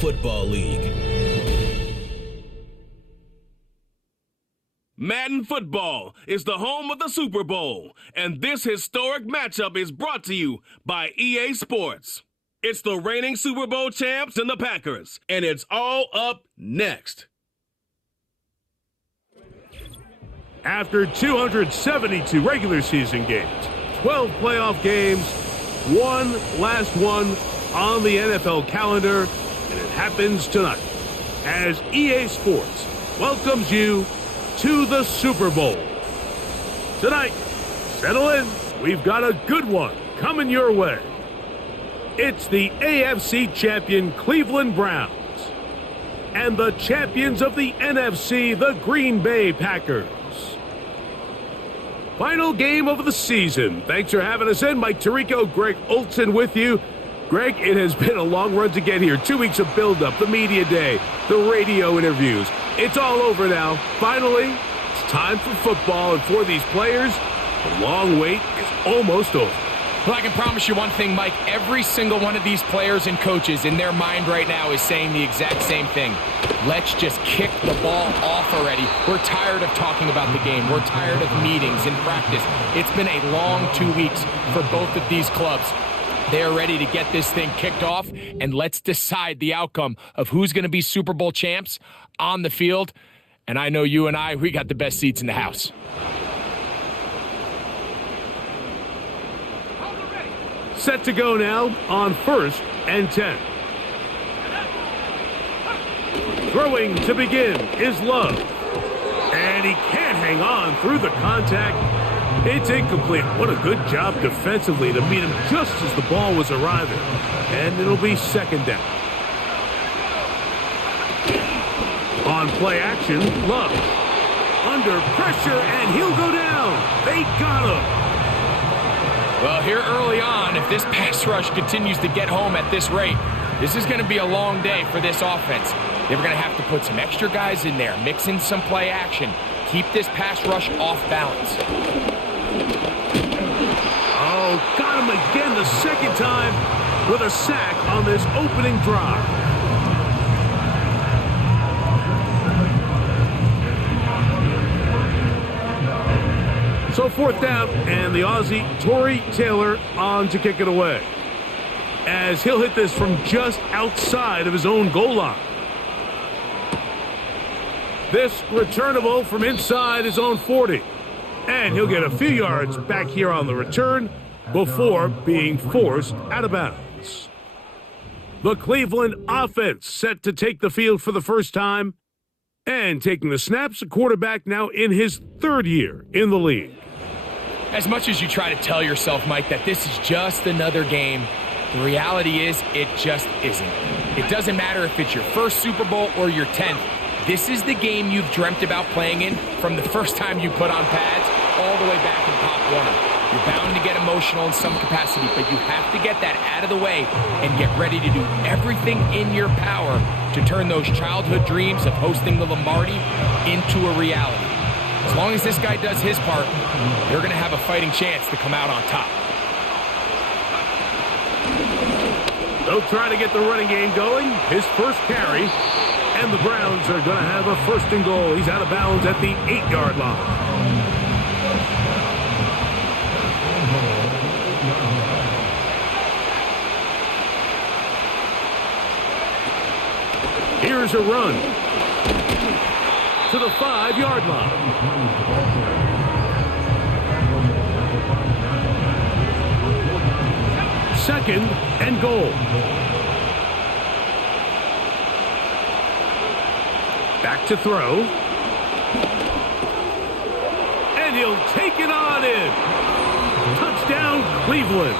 Football League. Madden Football is the home of the Super Bowl, and this historic matchup is brought to you by EA Sports. It's the reigning Super Bowl champs and the Packers, and it's all up next. After 272 regular season games, 12 playoff games, one last one on the NFL calendar, and it happens tonight as EA Sports welcomes you to the Super Bowl. Tonight, settle in. We've got a good one coming your way. It's the AFC champion Cleveland Browns and the champions of the NFC, the Green Bay Packers. Final game of the season. Thanks for having us in. Mike Tirico, Greg Olson with you. Greg, it has been a long run to get here. 2 weeks of build-up, the media day, the radio interviews. It's all over now. Finally, it's time for football, and for these players, the long wait is almost over. Well, I can promise you one thing, Mike. Every single one of these players and coaches in their mind right now is saying the exact same thing. Let's just kick the ball off already. We're tired of talking about the game. We're tired of meetings and practice. It's been a long 2 weeks for both of these clubs. They're ready to get this thing kicked off, and let's decide the outcome of who's going to be Super Bowl champs on the field. And I know you and I, we got the best seats in the house. Set to go now on 1st and 10. Throwing to begin is Love. And he can't hang on through the contact. It's incomplete. What a good job defensively to meet him just as the ball was arriving. And it'll be 2nd down. On play action, Love. Under pressure, and he'll go down. They got him. Well, here early on, if this pass rush continues to get home at this rate, this is going to be a long day for this offense. They're going to have to put some extra guys in there, mix in some play action, keep this pass rush off balance. Oh, got him again the second time with a sack on this opening drive. So 4th down, and the Aussie, Torrey Taylor, on to kick it away, as he'll hit this from just outside of his own goal line. This returnable from inside his own 40, and he'll get a few yards back here on the return before being forced out of bounds. The Cleveland offense set to take the field for the first time, and taking the snaps, a quarterback now in his 3rd year in the league. As much as you try to tell yourself, Mike, that this is just another game, the reality is it just isn't. It doesn't matter if it's your first Super Bowl or your 10th. This is the game you've dreamt about playing in from the first time you put on pads all the way back in Pop Warner. You're bound to get emotional in some capacity, but you have to get that out of the way and get ready to do everything in your power to turn those childhood dreams of hosting the Lombardi into a reality. As long as this guy does his part, you're going to have a fighting chance to come out on top. They'll try to get the running game going. His first carry, and the Browns are going to have a 1st and goal. He's out of bounds at the 8-yard line. Here's a run to the 5-yard line. 2nd and goal. Back to throw. And he'll take it on in. Touchdown, Cleveland.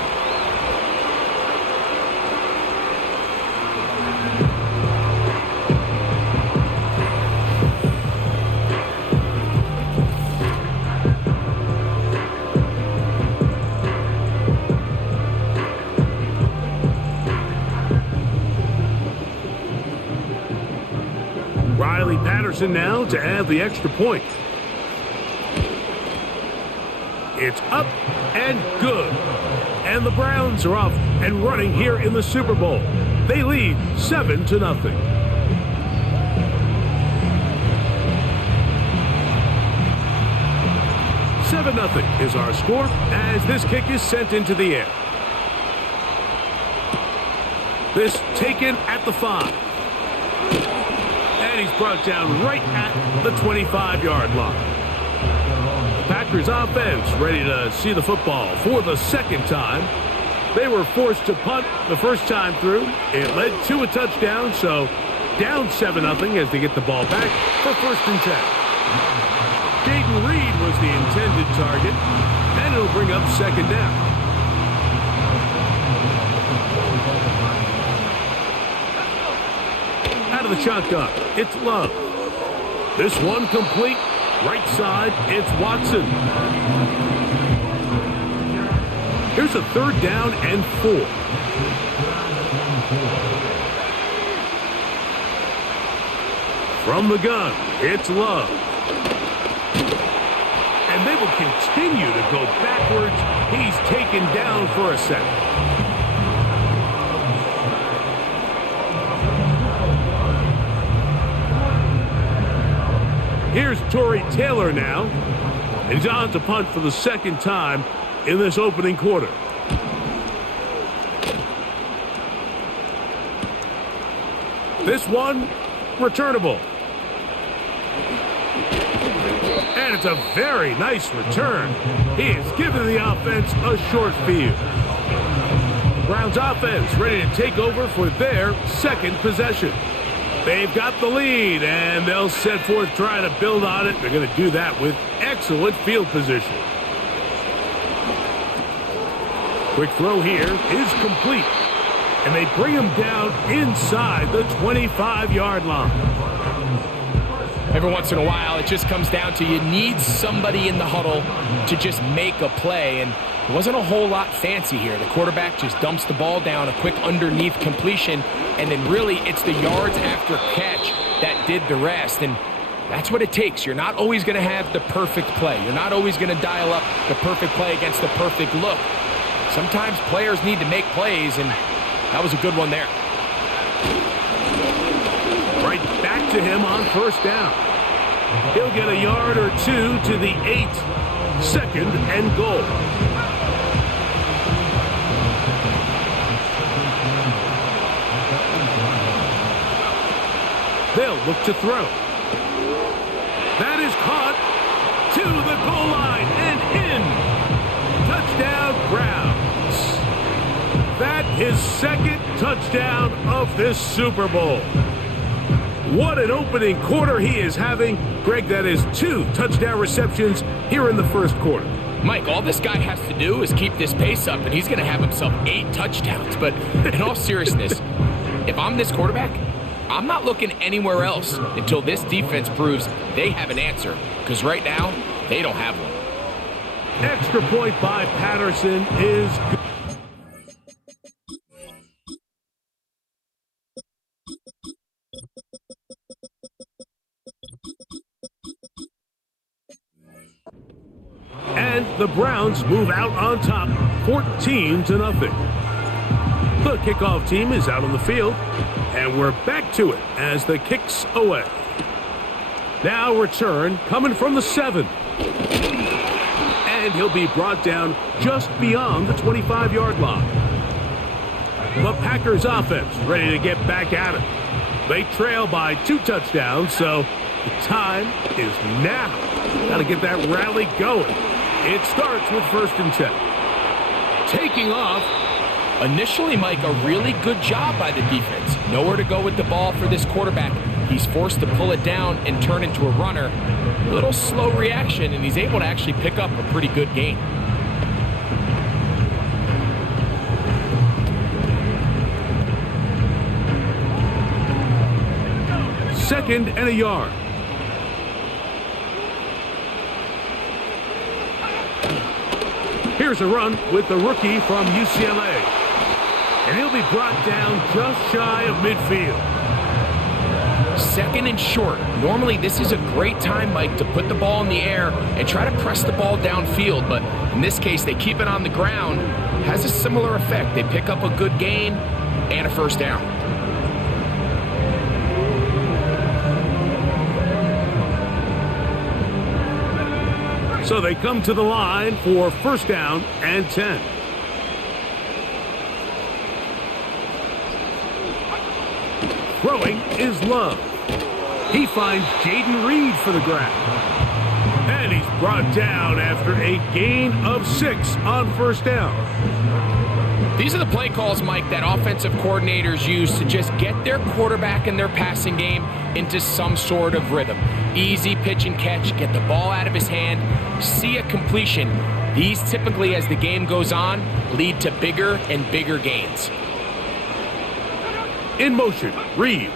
Patterson now to add the extra point. It's up and good. And the Browns are off and running here in the Super Bowl. They lead 7-0. 7-0 is our score as this kick is sent into the air. This taken at the 5. And he's brought down right at the 25-yard line. The Packers offense ready to see the football for the second time. They were forced to punt the first time through. It led to a touchdown, so down 7-0 as they get the ball back for 1st and 10. Jaden Reed was the intended target, and it'll bring up 2nd down. Out of the shotgun, it's Love. This one complete. Right side, it's Watson. Here's a 3rd down and 4. From the gun, it's Love. And they will continue to go backwards. He's taken down for a sack. Here's Torrey Taylor now. And he's on to punt for the 2nd time in this opening quarter. This one, returnable. And it's a very nice return. He has given the offense a short field. Browns offense ready to take over for their 2nd possession. They've got the lead, and they'll set forth trying to build on it. They're going to do that with excellent field position. Quick throw here is complete, and they bring him down inside the 25-yard line. Every once in a while, it just comes down to you need somebody in the huddle to just make a play, and it wasn't a whole lot fancy here. The quarterback just dumps the ball down, a quick underneath completion, and then really it's the yards after catch that did the rest, and that's what it takes. You're not always going to have the perfect play. You're not always going to dial up the perfect play against the perfect look. Sometimes players need to make plays, and that was a good one there. Right back to him on 1st down. He'll get a yard or 2 to the 8. 2nd and goal. They'll look to throw. That is caught to the goal line and in. Touchdown, Browns. That is 2nd touchdown of this Super Bowl. What an opening quarter he is having. Greg, that is 2 touchdown receptions here in the 1st quarter. Mike, all this guy has to do is keep this pace up, and he's going to have himself 8 touchdowns. But in all seriousness, if I'm this quarterback, I'm not looking anywhere else until this defense proves they have an answer, because right now, they don't have one. Extra point by Patterson is good. And the Browns move out on top, 14-0. The kickoff team is out on the field, and we're back to it as the kick's away. Now return coming from the 7. And he'll be brought down just beyond the 25-yard line. The Packers offense ready to get back at it. They trail by 2 touchdowns, so the time is now. Got to get that rally going. It starts with 1st and 10. Taking off. Initially, Mike, a really good job by the defense. Nowhere to go with the ball for this quarterback. He's forced to pull it down and turn into a runner. A little slow reaction, and he's able to actually pick up a pretty good gain. Second and a yard. Here's a run with the rookie from UCLA. And he'll be brought down just shy of midfield. 2nd and short. Normally, this is a great time, Mike, to put the ball in the air and try to press the ball downfield. But in this case, they keep it on the ground. Has a similar effect. They pick up a good gain, and a first down. So they come to the line for first down and 10. Throwing is Love. He finds Jaden Reed for the grab. And he's brought down after a gain of 6 on first down. These are the play calls, Mike, that offensive coordinators use to just get their quarterback and their passing game into some sort of rhythm. Easy pitch and catch, get the ball out of his hand, see a completion. These typically, as the game goes on, lead to bigger and bigger gains. In motion, Reed.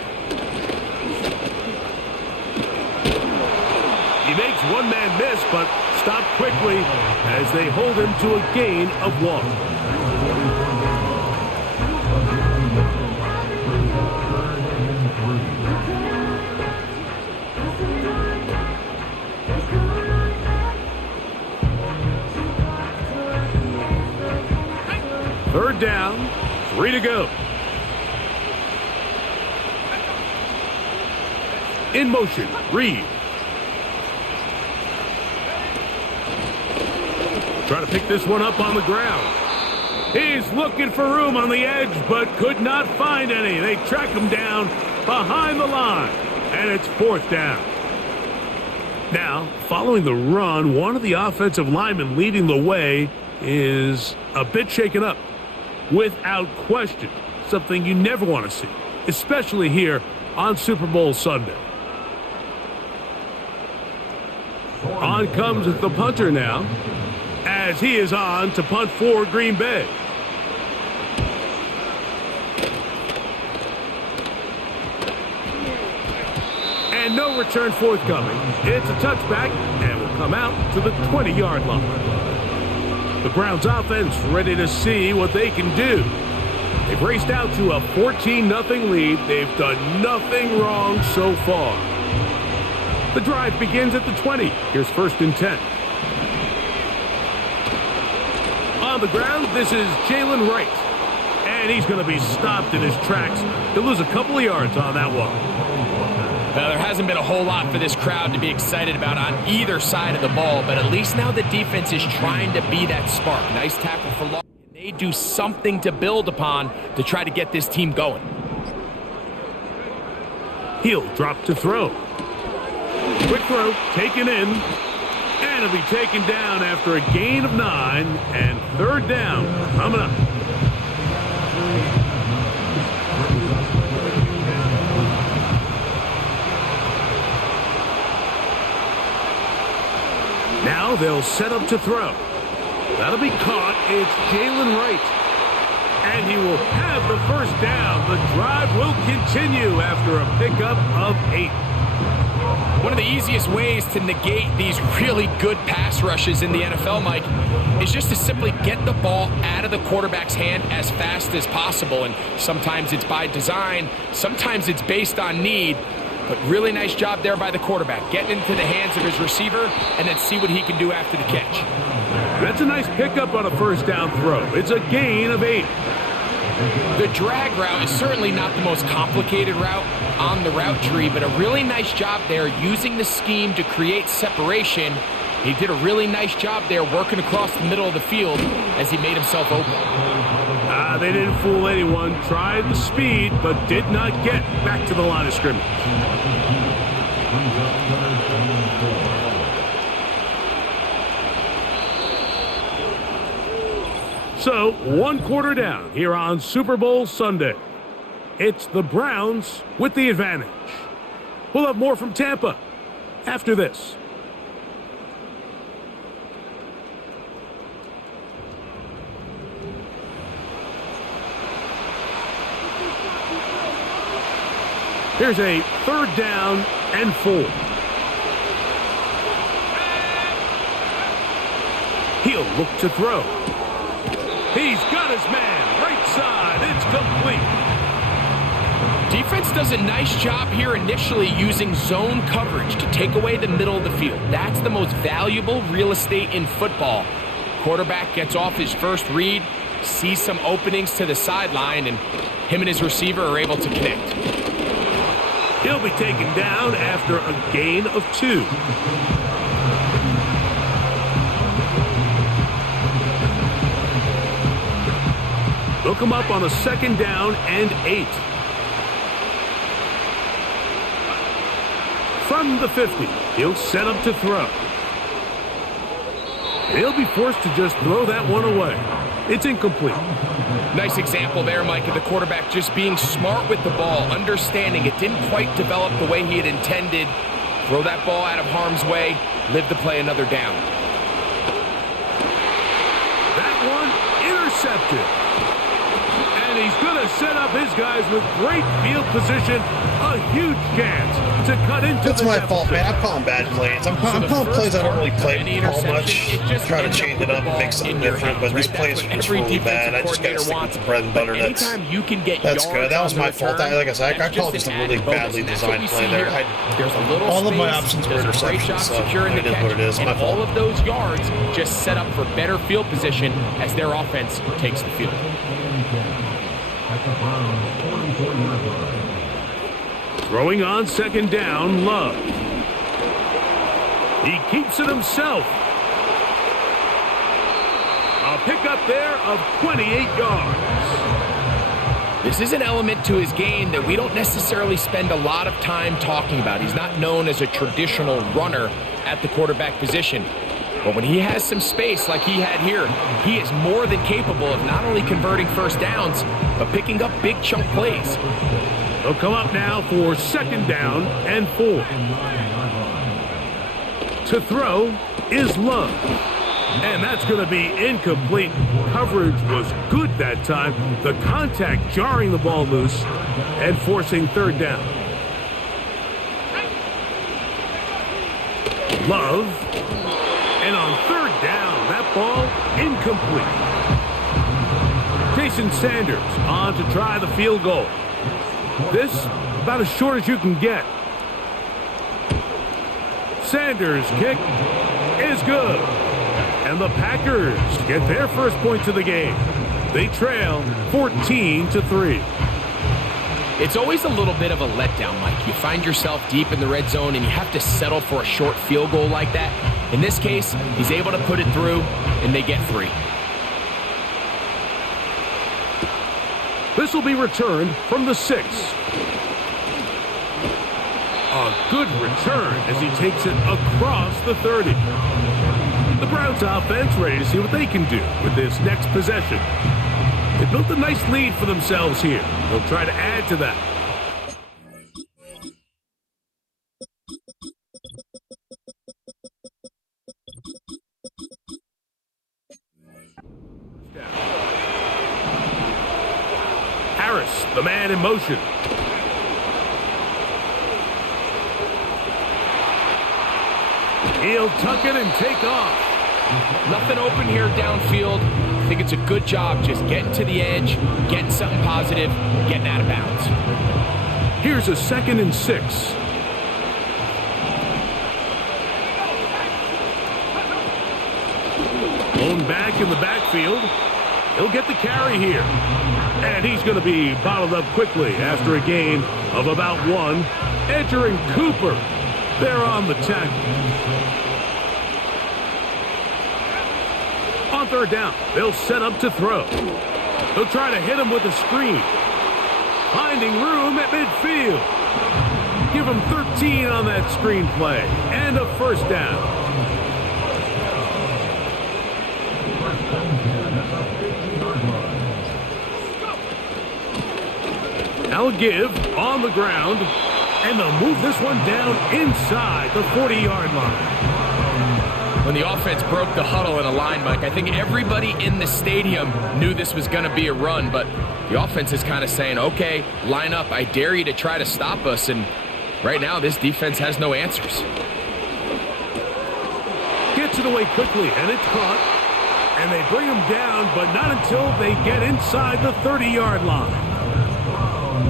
He makes one man miss, but stopped quickly as they hold him to a gain of 1. Third down, 3 to go. In motion, Reed. Trying to pick this one up on the ground. He's looking for room on the edge, but could not find any. They track him down behind the line, and it's fourth down. Now, following the run, one of the offensive linemen leading the way is a bit shaken up. Without question, something you never want to see, especially here on Super Bowl Sunday. On comes the punter now, as he is on to punt for Green Bay. And no return forthcoming. It's a touchback and will come out to the 20-yard line. The Browns offense ready to see what they can do. They've raced out to a 14-0 lead. They've done nothing wrong so far. The drive begins at the 20. Here's first and 10. On the ground, this is Jalen Wright. And he's going to be stopped in his tracks. He'll lose a couple of yards on that one. Well, there hasn't been a whole lot for this crowd to be excited about on either side of the ball, but at least now the defense is trying to be that spark. Nice tackle for loss. They do something to build upon to try to get this team going. He'll drop to throw. Quick throw, taken in, and it'll be taken down after a gain of 9, and third down coming up. Now they'll set up to throw. That'll be caught. It's Jalen Wright. And he will have the first down. The drive will continue after a pickup of 8. One of the easiest ways to negate these really good pass rushes in the NFL, Mike, is just to simply get the ball out of the quarterback's hand as fast as possible. And sometimes it's by design, sometimes it's based on need. But really nice job there by the quarterback, getting into the hands of his receiver and then see what he can do after the catch. That's a nice pickup on a first down throw. It's a gain of 8. The drag route is certainly not the most complicated route on the route tree, but a really nice job there using the scheme to create separation. He did a really nice job there working across the middle of the field as he made himself open. They didn't fool anyone. Tried the speed, but did not get back to the line of scrimmage. So, 1 quarter down here on Super Bowl Sunday. It's the Browns with the advantage. We'll have more from Tampa after this. Here's a third down and 4. He'll look to throw. He's got his man. Right side. It's complete. Defense does a nice job here initially using zone coverage to take away the middle of the field. That's the most valuable real estate in football. Quarterback gets off his first read, sees some openings to the sideline, and him and his receiver are able to connect. He'll be taken down after a gain of 2. They'll come up on a 2nd down and 8. From the 50, he'll set up to throw. He'll be forced to just throw that one away. It's incomplete. Nice example there, Mike, of the quarterback just being smart with the ball, understanding it didn't quite develop the way he had intended. Throw that ball out of harm's way, live to play another down. That one intercepted. And he's going to set up his guys with great field position. A huge chance to cut into That's my fault, man. I'm calling bad plays. I'm calling plays I don't really play all much. Try to change it up and make something different, but these plays are just really bad. I just got to stick with the bread and butter. That's good. That was my fault. Like I said, I called just a really badly designed play there. All of my options were interceptions, so it is what it is. My fault. All of those yards just set up for better field position as their offense takes the field. Throwing on 2nd down, Love. He keeps it himself. A pickup there of 28 yards. This is an element to his game that we don't necessarily spend a lot of time talking about. He's not known as a traditional runner at the quarterback position. But when he has some space like he had here, he is more than capable of not only converting first downs, but picking up big chunk plays. They'll come up now for 2nd down and 4. To throw is Love. And that's going to be incomplete. Coverage was good that time. The contact jarring the ball loose and forcing 3rd down. Love. And on 3rd down, that ball incomplete. Jason Sanders on to try the field goal. This about as short as you can get. Sanders' kick is good. And the Packers get their first points of the game. They trail 14-3. It's always a little bit of a letdown, Mike. You find yourself deep in the red zone and you have to settle for a short field goal like that. In this case, he's able to put it through, and they get 3. This will be returned from the 6. A good return as he takes it across the 30. The Browns offense ready to see what they can do with this next possession. They built a nice lead for themselves here. They'll try to add to that. Harris, the man in motion. He'll tuck it and take off. Nothing open here downfield. I think it's a good job just getting to the edge, getting something positive, getting out of bounds. Here's a 2nd and 6. Blown back in the backfield. He'll get the carry here. And he's going to be bottled up quickly after a gain of about 1. Edger and Cooper, they're on the tackle. On 3rd down, they'll set up to throw. They'll try to hit him with a screen. Finding room at midfield. Give him 13 on that screen play. And a 1st down. Now a give on the ground, and they'll move this one down inside the 40-yard line. When the offense broke the huddle in a line, Mike, I think everybody in the stadium knew this was going to be a run, but the offense is kind of saying, okay, line up, I dare you to try to stop us, and right now this defense has no answers. Gets it away quickly, and it's caught, and they bring him down, but not until they get inside the 30-yard line.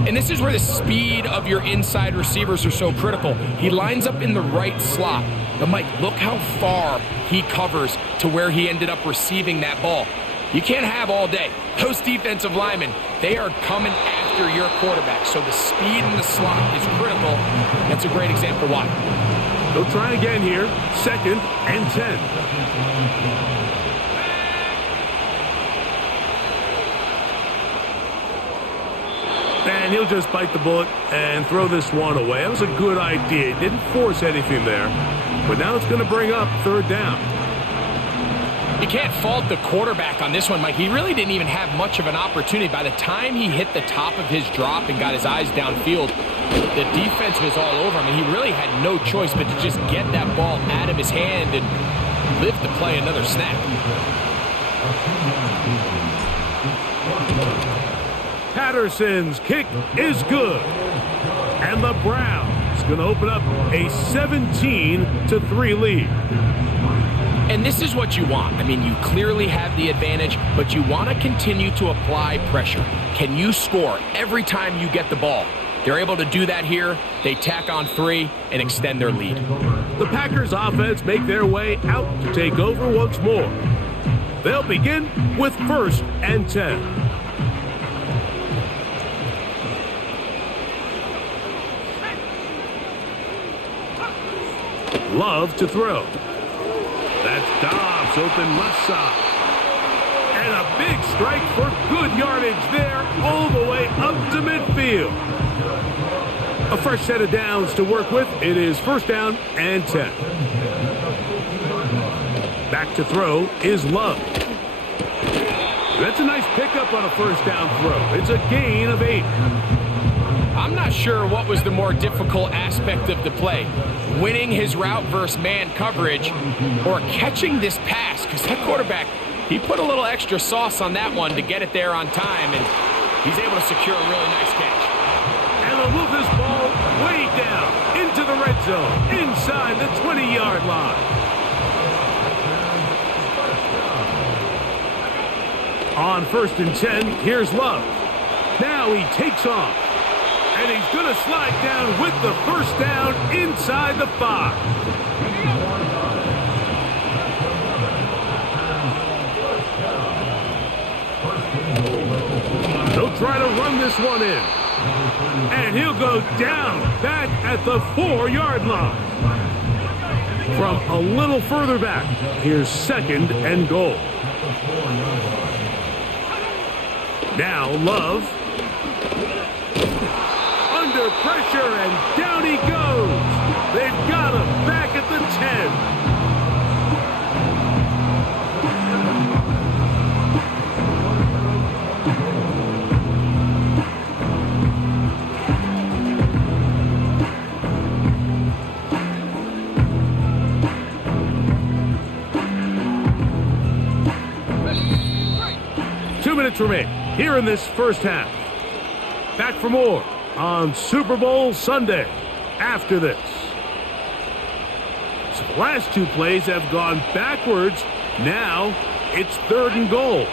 And this is where the speed of your inside receivers are so critical. He lines up in the right slot. But Mike, look how far he covers to where he ended up receiving that ball. You can't have all day. Those defensive linemen, they are coming after your quarterback. So the speed in the slot is critical. That's a great example why. They'll try again here. 2nd and 10. And he'll just bite the bullet and throw this one away. That was a good idea. He didn't force anything there. But now it's going to bring up 3rd down. You can't fault the quarterback on this one, Mike. He really didn't even have much of an opportunity. By the time he hit the top of his drop and got his eyes downfield, the defense was all over him, and he really had no choice but to just get that ball out of his hand and live to play another snap. Patterson's kick is good. And the Browns going to open up a 17-3 lead. And this is what you want. I mean, you clearly have the advantage, but you want to continue to apply pressure. Can you score every time you get the ball? They're able to do that here. They tack on 3 and extend their lead. The Packers offense make their way out to take over once more. They'll begin with 1st and 10. Love to throw. That's Dobbs open left side. And a big strike for good yardage there all the way up to midfield. A fresh set of downs to work with. It is 1st down and 10. Back to throw is Love. That's a nice pickup on a 1st down throw. It's a gain of 8. I'm not sure what was the more difficult aspect of the play. Winning his route versus man coverage or catching this pass, because that quarterback, he put a little extra sauce on that one to get it there on time, and he's able to secure a really nice catch. And they'll move this ball way down into the red zone, inside the 20-yard line. On 1st and 10, here's Love. Now he takes off. And he's going to slide down with the 1st down inside the 5. They'll try to run this one in. And he'll go down back at the 4-yard line. From a little further back, here's 2nd and goal. Now Love. Under pressure, and down he goes. They've got him back at the 10. 2 minutes remain here in this 1st half. Back for more on Super Bowl Sunday after this. So the last 2 plays have gone backwards. Now it's 3rd and goal.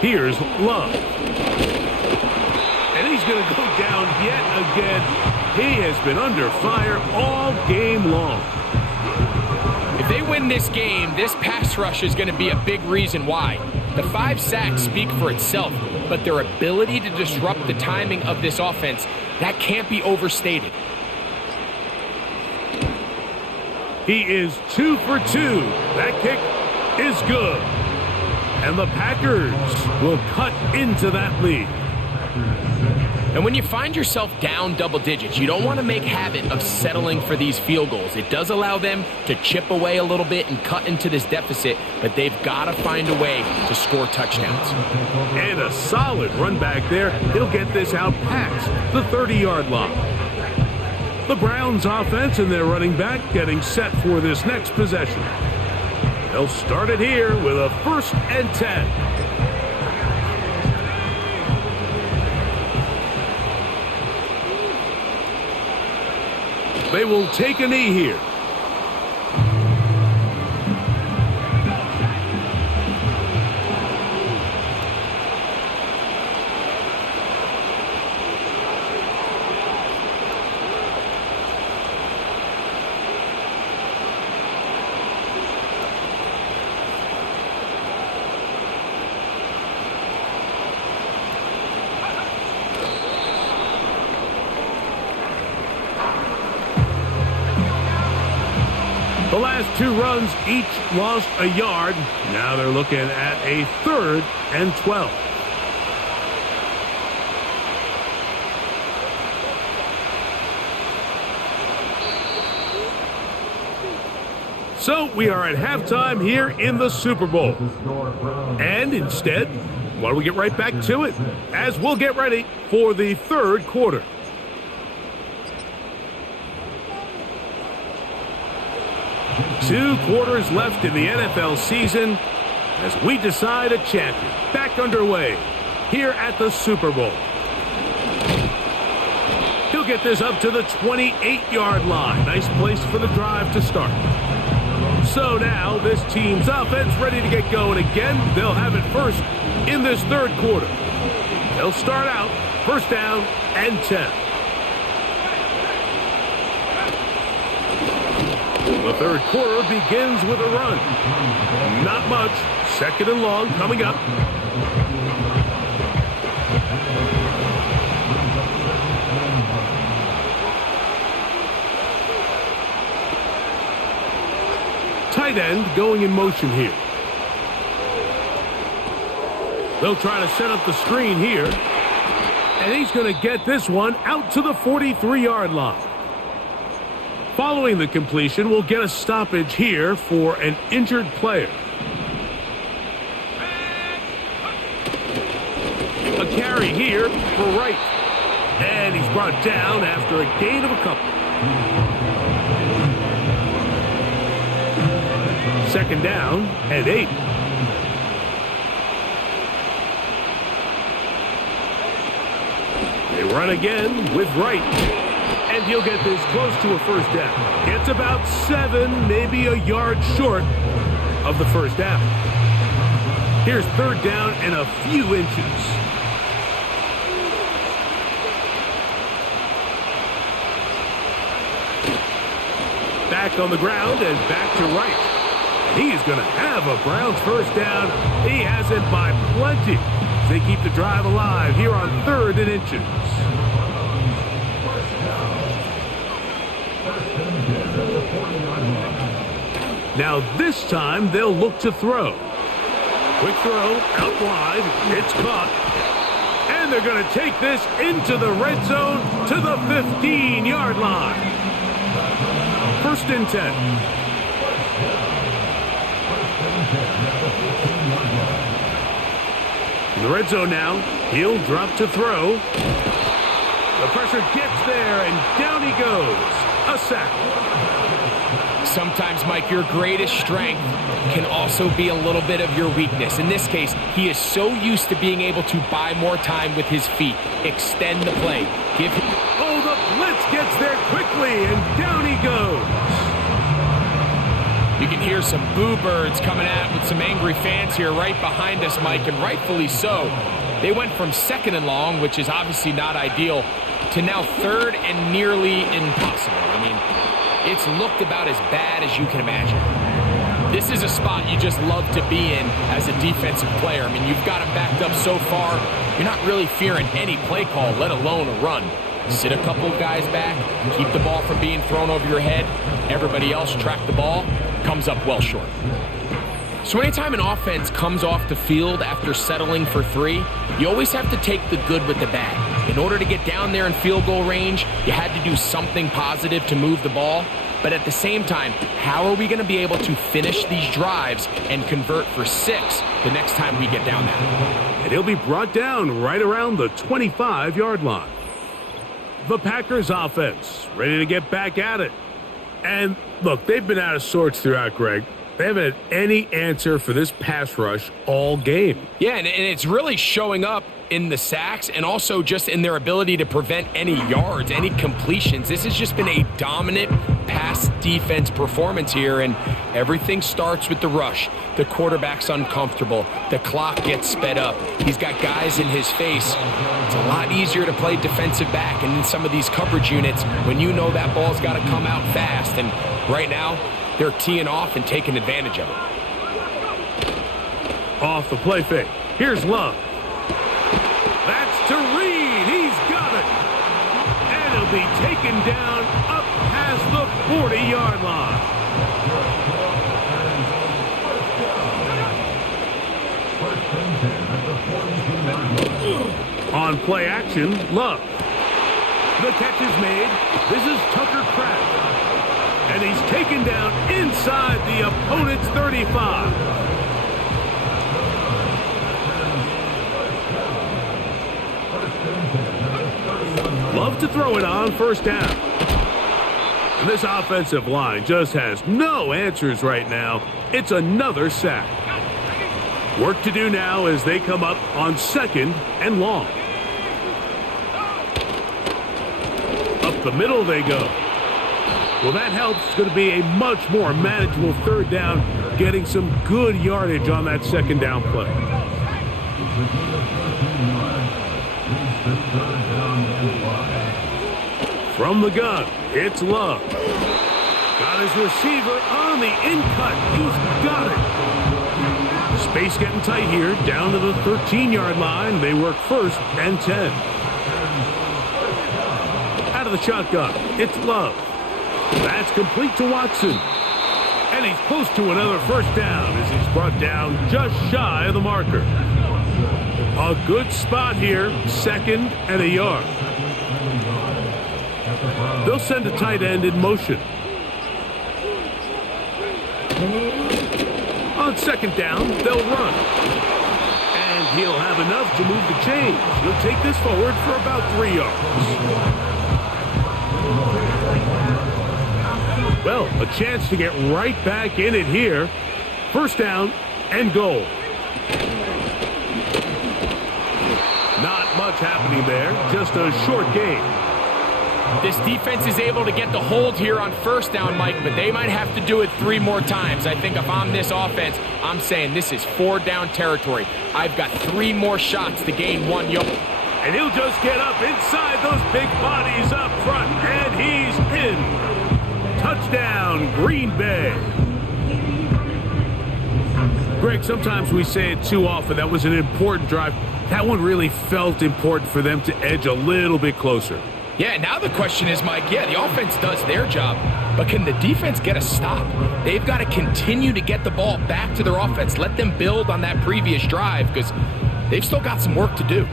Here's Love. And he's going to go down yet again. He has been under fire all game long. If they win this game, this pass rush is going to be a big reason why. The 5 sacks speak for itself, but their ability to disrupt the timing of this offense, that can't be overstated. He is 2 for 2. That kick is good. And the Packers will cut into that lead. And when you find yourself down double digits, you don't want to make habit of settling for these field goals. It does allow them to chip away a little bit and cut into this deficit, but they've got to find a way to score touchdowns. And a solid run back there. He'll get this out past the 30-yard line. The Browns offense and their running back getting set for this next possession. They'll start it here with a 1st and 10. They will take a knee here. The last two runs each lost a yard. Now they're looking at a 3rd and 12. So we are at halftime here in the Super Bowl. And instead, why don't we get right back to it as we'll get ready for the 3rd quarter. Two quarters left in the NFL season as we decide a champion. Back underway here at the Super Bowl. He'll get this up to the 28-yard line. Nice place for the drive to start. So now this team's offense ready to get going again. They'll have it first in this 3rd quarter. They'll start out 1st down and 10. The 3rd quarter begins with a run. Not much. 2nd and long coming up. Tight end going in motion here. They'll try to set up the screen here. And he's going to get this one out to the 43-yard line. Following the completion, we'll get a stoppage here for an injured player. A carry here for Wright. And he's brought down after a gain of a couple. 2nd down and 8. They run again with Wright. And he'll get this close to a 1st down. Gets about 7, maybe a yard short of the 1st down. Here's 3rd down and a few inches. Back on the ground and back to Wright. He's going to have a Browns 1st down. He has it by plenty. They keep the drive alive here on 3rd and inches. Now this time they'll look to throw. Quick throw out wide. It's caught. And they're going to take this into the red zone to the 15-yard line. 1st and 10. In the red zone now, he'll drop to throw. The pressure gets there, and down he goes. A sack. Sometimes, Mike, your greatest strength can also be a little bit of your weakness. In this case, he is so used to being able to buy more time with his feet, extend the play, give him... Oh, the blitz gets there quickly, and down he goes. You can hear some boo birds coming out with some angry fans here right behind us, Mike, and rightfully so. They went from 2nd and long, which is obviously not ideal, to now 3rd and nearly impossible. I mean, it's looked about as bad as you can imagine. This is a spot you just love to be in as a defensive player. I mean, you've got him backed up so far, you're not really fearing any play call, let alone a run. Sit a couple of guys back, keep the ball from being thrown over your head. Everybody else track the ball, comes up well short. So anytime an offense comes off the field after settling for 3, you always have to take the good with the bad. In order to get down there in field goal range, you had to do something positive to move the ball. But at the same time, how are we going to be able to finish these drives and convert for 6 the next time we get down there? And he'll be brought down right around the 25-yard line. The Packers offense ready to get back at it. And look, they've been out of sorts throughout, Greg. They haven't had any answer for this pass rush all game. Yeah, and it's really showing up in the sacks and also just in their ability to prevent any yards, any completions. This has just been a dominant pass defense performance here, and everything starts with the rush. The quarterback's uncomfortable. The clock gets sped up. He's got guys in his face. It's a lot easier to play defensive back, and in some of these coverage units, when you know that ball's got to come out fast, and right now, they're teeing off and taking advantage of it. Off the play fake. Here's Love. That's to Reed. He's got it. And he'll be taken down up past the 40-yard line. On play action, Love. The catch is made. This is Tucker Kraft. And he's taken down inside the opponent's 35. Love to throw it on first down. And this offensive line just has no answers right now. It's another sack. Work to do now as they come up on 2nd and long. Up the middle they go. Well, that helps. It's going to be a much more manageable 3rd down, getting some good yardage on that 2nd down play. From the gun, it's Love. Got his receiver on the in-cut. He's got it. Space getting tight here, down to the 13-yard line. They work 1st and 10. Out of the shotgun, it's Love. That's complete to Watson. And he's close to another 1st down as he's brought down just shy of the marker. A good spot here, 2nd and a yard. They'll send a tight end in motion. On 2nd down, they'll run. And he'll have enough to move the chains. He'll take this forward for about 3 yards. Well, a chance to get right back in it here. 1st down and goal. Not much happening there, just a short game. This defense is able to get the hold here on 1st down, Mike, but they might have to do it 3 more times. I think if I'm this offense, I'm saying this is 4 down territory. I've got 3 more shots to gain 1 yard. And he'll just get up inside those big bodies up front, and he's in. Touchdown, Green Bay. Greg, sometimes we say it too often. That was an important drive. That one really felt important for them to edge a little bit closer. Yeah, now the question is, Mike, the offense does their job, but can the defense get a stop? They've got to continue to get the ball back to their offense. Let them build on that previous drive because they've still got some work to do.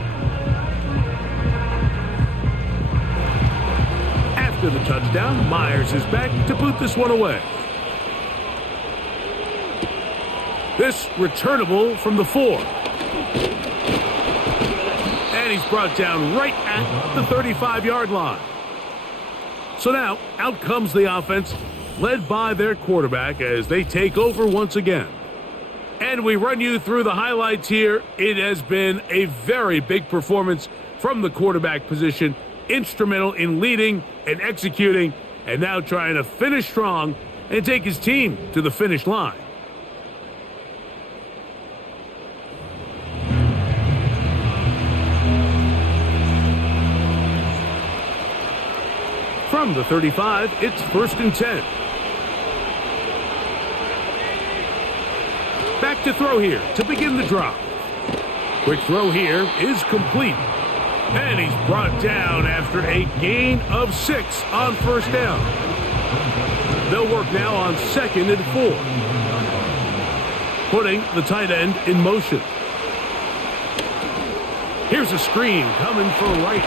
After the touchdown, Myers is back to boot this one away. This returnable from the 4. And he's brought down right at the 35-yard line. So now, out comes the offense, led by their quarterback as they take over once again. And we run you through the highlights here. It has been a very big performance from the quarterback position, instrumental in leading and executing, and now trying to finish strong and take his team to the finish line. From the 35, it's 1st and 10. Back to throw here to begin the drive. Quick throw here is complete. And he's brought down after a gain of 6 on 1st down. They'll work now on 2nd and 4. Putting the tight end in motion. Here's a screen coming for right.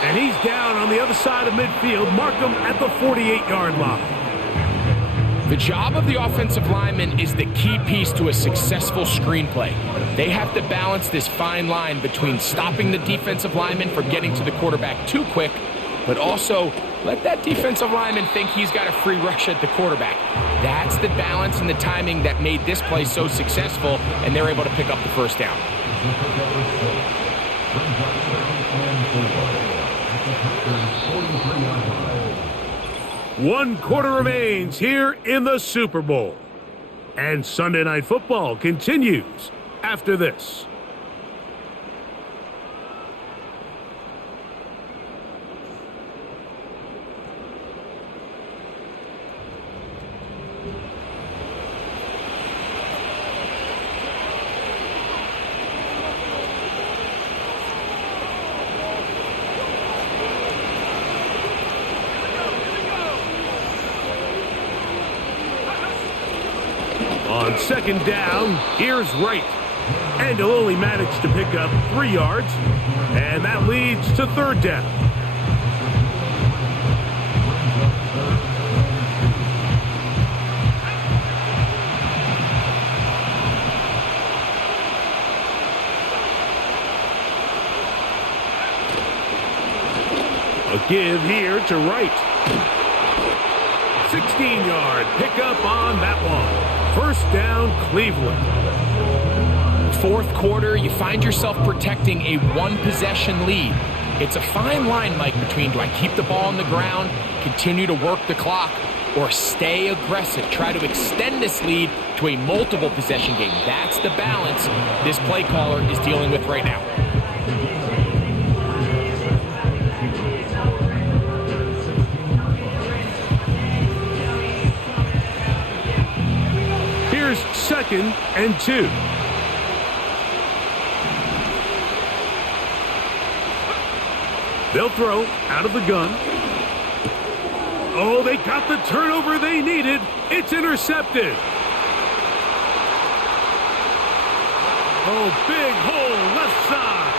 And he's down on the other side of midfield. Mark him at the 48-yard line. The job of the offensive lineman is the key piece to a successful screenplay. They have to balance this fine line between stopping the defensive lineman from getting to the quarterback too quick, but also let that defensive lineman think he's got a free rush at the quarterback. That's the balance and the timing that made this play so successful, and they're able to pick up the 1st down. 1 quarter remains here in the Super Bowl. And Sunday Night Football continues after this. On second down, here's Wright. And he'll only manage to pick up 3 yards. And that leads to third down. A give here to Wright. 16-yard pickup on that one. First down, Cleveland. Fourth quarter, you find yourself protecting a one-possession lead. It's a fine line, Mike, between do I keep the ball on the ground, continue to work the clock, or stay aggressive, try to extend this lead to a multiple possession game. That's the balance this play caller is dealing with right now. Here's 2nd and 2. They'll throw out of the gun. Oh, they got the turnover they needed. It's intercepted. Oh, big hole left side.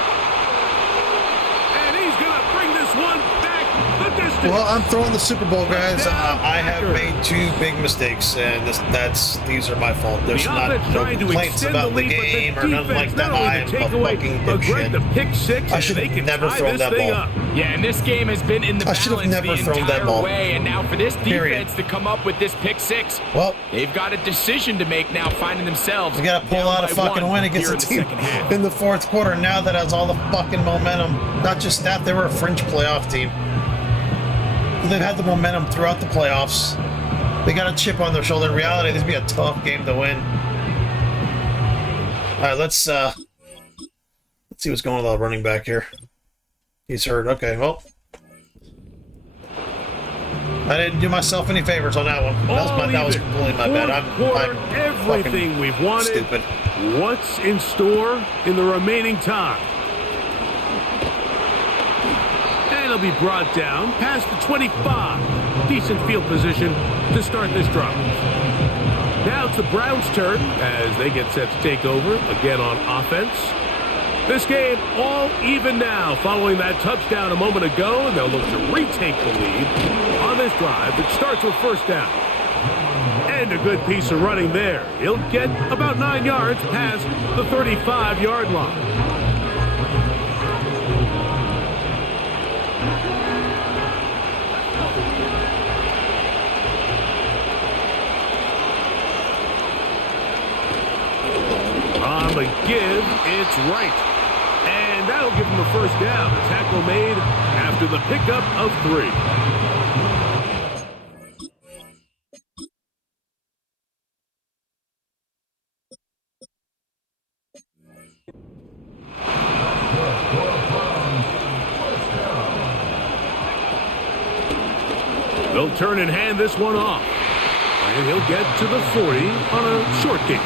And he's going to bring this one back the distance. Well, I'm throwing the Super Bowl, guys. I have made 2 big mistakes, and these are my fault. There's no complaints about the game or nothing like that. I'm a fucking dipshit. I should have never thrown that ball. Yeah, and this game has been in the balance the entire way, and now for this defense to come up with this pick 6, well, they've got a decision to make now, finding themselves. We got to pull out a fucking win against the team in the fourth quarter. Now that has all the fucking momentum. Not just that, they were a fringe playoff team. They've had the momentum throughout the playoffs. They got a chip on their shoulder. In reality, this would be a tough game to win. All right, let's see what's going on with the running back here. He's hurt. Okay, well, I didn't do myself any favors on that one. That was completely my bad. I'm everything we've wanted. Stupid. What's in store in the remaining time? And it'll be brought down past the 25. Decent field position to start this drive. Now it's the Browns' turn as they get set to take over again on offense. This game all even now following that touchdown a moment ago, and they'll look to retake the lead on this drive that starts with first down. And a good piece of running there. He'll get about 9 yards past the 35-yard line. On the give, it's right. And that'll give him a first down. A tackle made after the pickup of 3. They'll turn and hand this one off. And he'll get to the 40 on a short kick.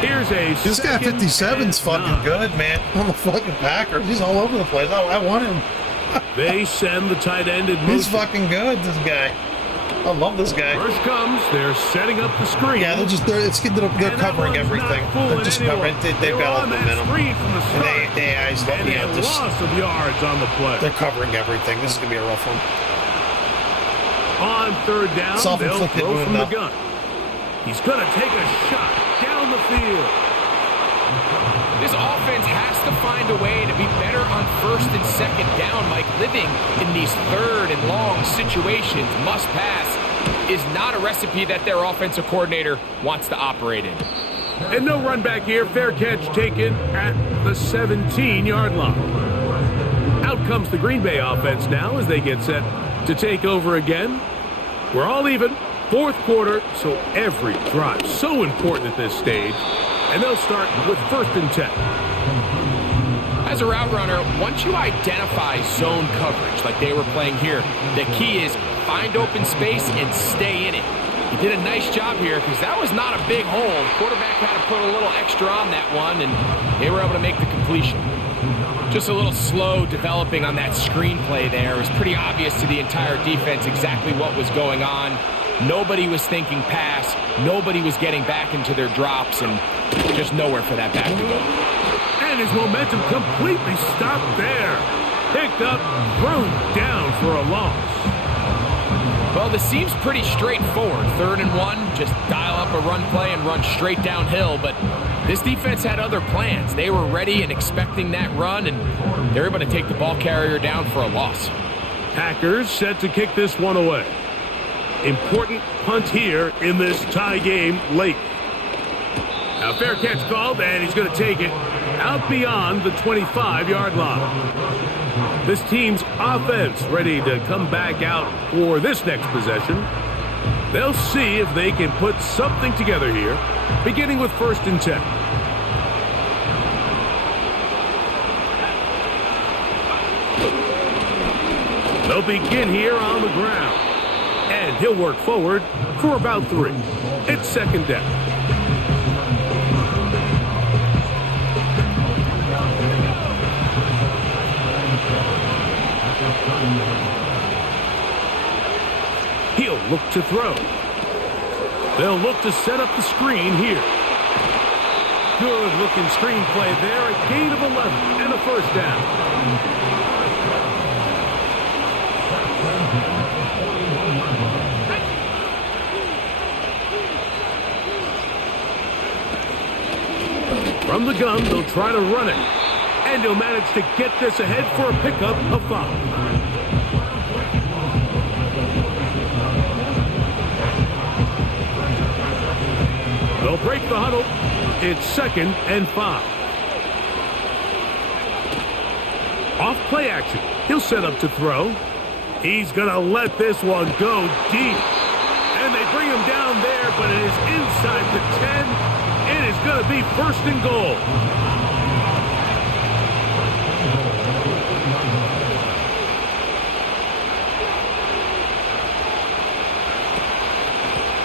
Here's a this guy 57's fucking good, man. On the fucking Packers. He's all over the place. I want him. They send the tight end in motion. He's fucking good, this guy. I love this guy. First comes, they're setting up the screen. Yeah, they're covering everything. They're just covering. They've got all the momentum. And they loss of yards on the play. They're covering everything. This is gonna be a rough one. On third down, they'll throw from the gun. He's gonna take a shot down the field. This offense has to find a way to be better on first and second down, Mike. Living in these third and long situations, must pass, is not a recipe that their offensive coordinator wants to operate in. And no run back here. Fair catch taken at the 17-yard line. Out comes the Green Bay offense now as they get set to take over again. We're all even. Fourth quarter, so every drive so important at this stage. And they'll start with first and 10. As a route runner, once you identify zone coverage like they were playing here, the key is find open space and stay in it. He did a nice job here because that was not a big hole. The quarterback had to put a little extra on that one, and they were able to make the completion. Just a little slow developing on that screenplay there. It was pretty obvious to the entire defense exactly what was going on. Nobody was thinking pass. Nobody was getting back into their drops, and just nowhere for that back to go. And his momentum completely stopped there. Picked up, thrown down for a loss. Well, this seems pretty straightforward. 3rd and 1, just dial up a run play and run straight downhill. But this defense had other plans. They were ready and expecting that run, and they were able to take the ball carrier down for a loss. Packers set to kick this one away. Important punt here in this tie game late. Now, fair catch called, and he's going to take it out beyond the 25-yard line. This team's offense ready to come back out for this next possession. They'll see if they can put something together here, beginning with 1st and 10. They'll begin here on the ground. And he'll work forward for about 3. It's 2nd down. He'll look to throw. They'll look to set up the screen here. Good looking screen play there. A gain of 11 and a 1st down. From the gun, they'll try to run it. And he'll manage to get this ahead for a pickup of 5. They'll break the huddle. It's 2nd and 5. Off play action. He'll set up to throw. He's going to let this one go deep. And they bring him down there, but it is inside the 10. It is going to be 1st and goal.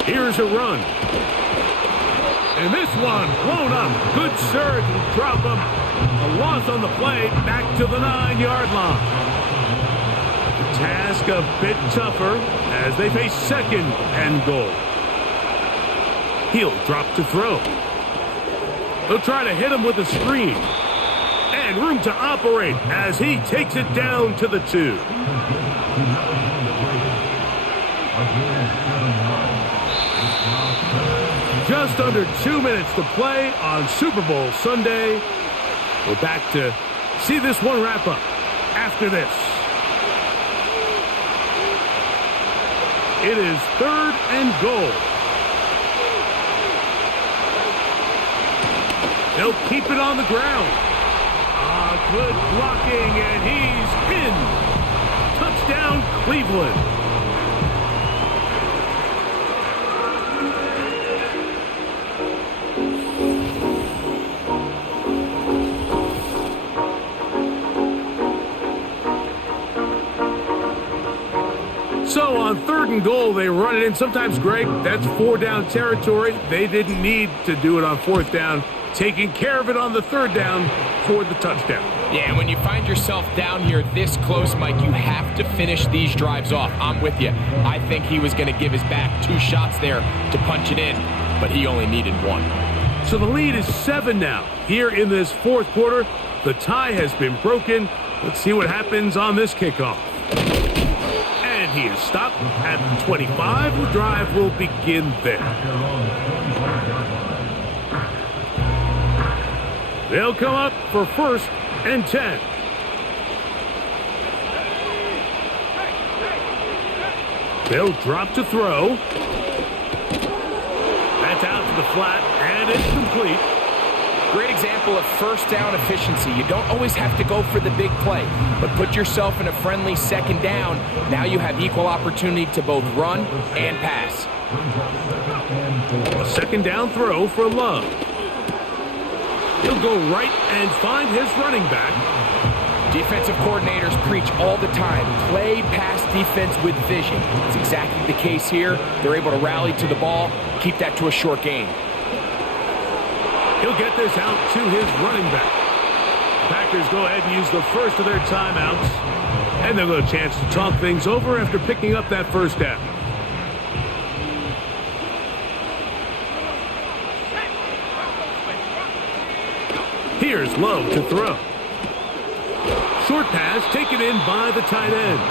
Here's a run. And this one blown up. Good surge will drop him. A loss on the play, back to the 9-yard line. The task a bit tougher as they face 2nd and goal. He'll drop to throw. They'll try to hit him with a screen. And room to operate as he takes it down to the 2. Just under 2 minutes to play on Super Bowl Sunday. We're back to see this one wrap up after this. It is 3rd and goal. They'll keep it on the ground. Good blocking, and he's in. Touchdown, Cleveland. So on 3rd and goal, they run it in. Sometimes, Greg, that's 4-down territory. They didn't need to do it on 4th down. Taking care of it on the 3rd down for the touchdown. Yeah, and when you find yourself down here this close, Mike, you have to finish these drives off. I'm with you. I think he was going to give his back 2 shots there to punch it in, but he only needed 1. So the lead is 7 now. Here in this 4th quarter, the tie has been broken. Let's see what happens on this kickoff. And he is stopped at the 25. The drive will begin there. They'll come up for 1st and 10. They'll drop to throw. That's out to the flat, and it's complete. Great example of 1st down efficiency. You don't always have to go for the big play, but put yourself in a friendly 2nd down. Now you have equal opportunity to both run and pass. A 2nd down throw for Love. He'll go right and find his running back. Defensive coordinators preach all the time, play pass defense with vision. It's exactly the case here. They're able to rally to the ball, keep that to a short gain. He'll get this out to his running back. Packers go ahead and use the first of their timeouts. And they'll get a chance to talk things over after picking up that 1st down. Here's Love to throw. Short pass taken in by the tight end.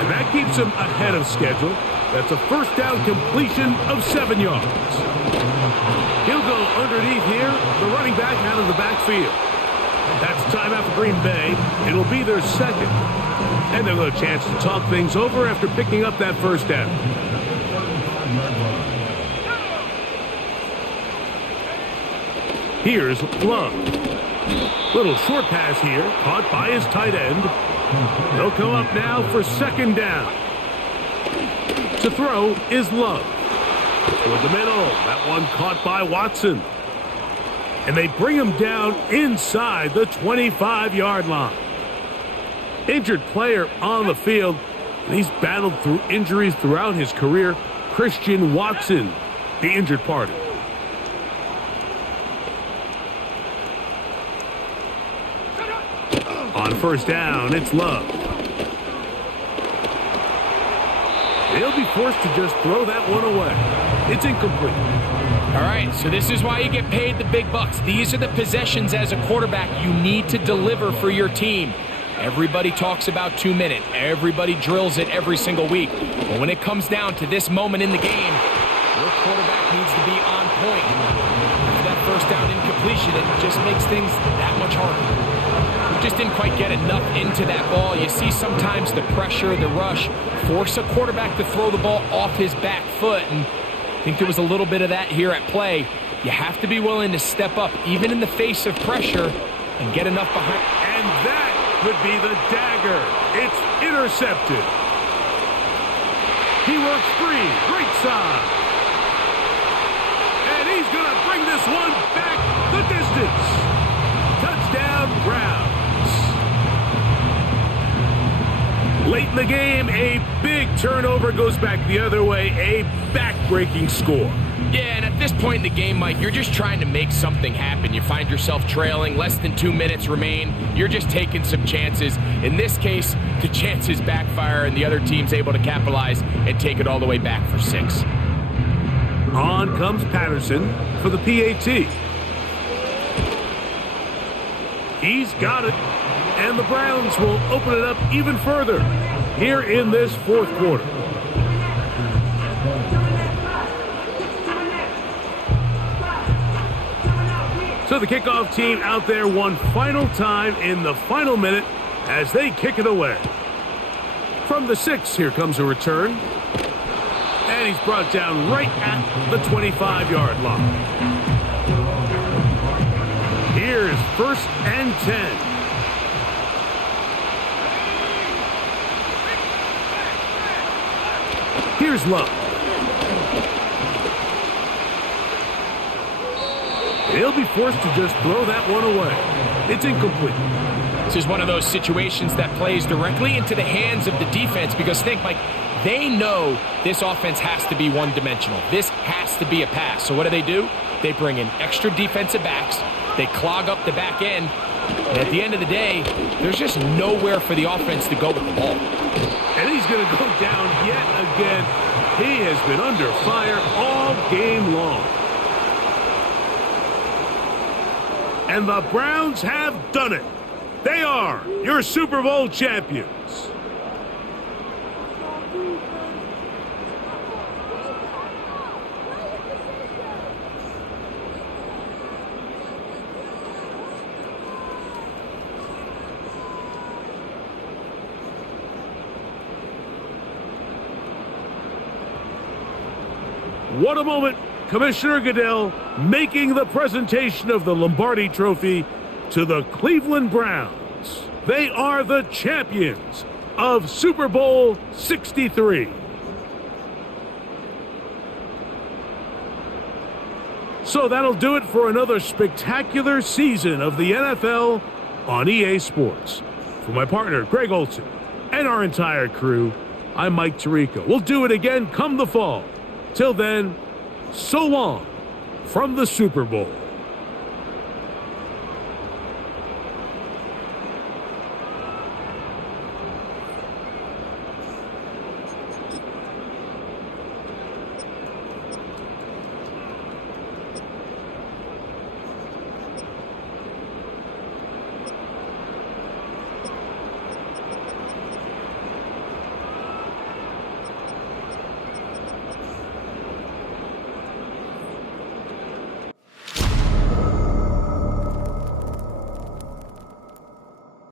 And that keeps him ahead of schedule. That's a first down completion of 7 yards. He'll go underneath here, the running back out of the backfield. That's timeout for Green Bay. It'll be their second. And they'll have a chance to talk things over after picking up that first down. Here's Love. Little short pass here, caught by his tight end. They'll come up now for second down. To throw is Love. Toward the middle. That one caught by Watson. And they bring him down inside the 25-yard line. Injured player on the field. And he's battled through injuries throughout his career. Christian Watson, the injured party. On first down, it's Love. They'll be forced to just throw that one away. It's incomplete. All right, so this is why you get paid the big bucks. These are the possessions as a quarterback you need to deliver for your team. Everybody talks about 2 minutes. Everybody drills it every single week. But when it comes down to this moment in the game, your quarterback needs to be on point. After that first down incompletion, it just makes things that much harder. Just didn't quite get enough into that ball. You see sometimes the pressure, the rush, force a quarterback to throw the ball off his back foot. And I think there was a little bit of that here at play. You have to be willing to step up, even in the face of pressure, and get enough behind. And that could be the dagger. It's intercepted. He works free. Great side. And he's going to bring this one back the distance. Touchdown, Browns. Late in the game, a big turnover goes back the other way. A back-breaking score. Yeah, and at this point in the game, Mike, you're just trying to make something happen. You find yourself trailing, less than 2 minutes remain. You're just taking some chances. In this case, the chances backfire, and the other team's able to capitalize and take it all the way back for 6. On comes Patterson for the PAT. He's got it. And the Browns will open it up even further here in this fourth quarter. So the kickoff team out there one final time in the final minute as they kick it away. From the 6, here comes a return. And he's brought down right at the 25-yard line. Here's 1st and 10. Here's Love. He'll be forced to just throw that one away. It's incomplete. This is one of those situations that plays directly into the hands of the defense because think, Mike, they know this offense has to be one-dimensional. This has to be a pass. So what do? They bring in extra defensive backs. They clog up the back end. And at the end of the day, there's just nowhere for the offense to go with the ball. And he's going to go down yet again. He has been under fire all game long. And the Browns have done it. They are your Super Bowl champions. What a moment. Commissioner Goodell making the presentation of the Lombardi Trophy to the Cleveland Browns. They are the champions of Super Bowl 63. So that'll do it for another spectacular season of the NFL on EA Sports. For my partner, Greg Olson, and our entire crew, I'm Mike Tirico. We'll do it again come the fall. Till then, so long from the Super Bowl.